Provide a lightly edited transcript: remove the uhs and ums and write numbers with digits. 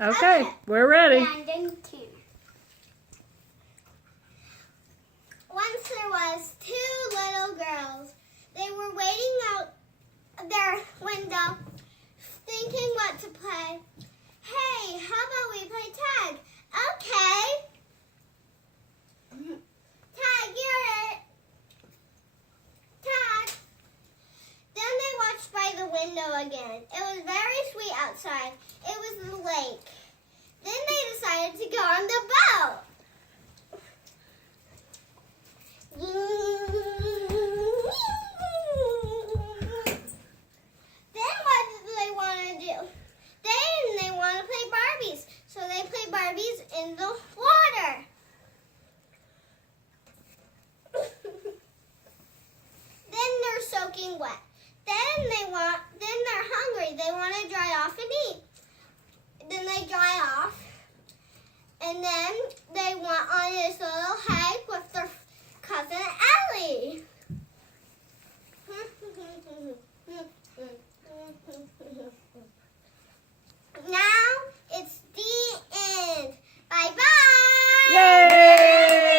Okay, we're ready. Landon 2. Once there was 2 little girls. They were waiting out their window, thinking what to play. Hey, how about we play tag? Okay. Tag, you're it. Tag. Then they watched by the window again. It was very sweet outside. It was the lake. Then they decided to go on the boat. Then what did they want to do? Then they want to play Barbies. So they play Barbies in the water. Then they're soaking wet. Then they're hungry. They want to dry off and eat. Then they dry off. And then they went on this little hike with their cousin Ellie.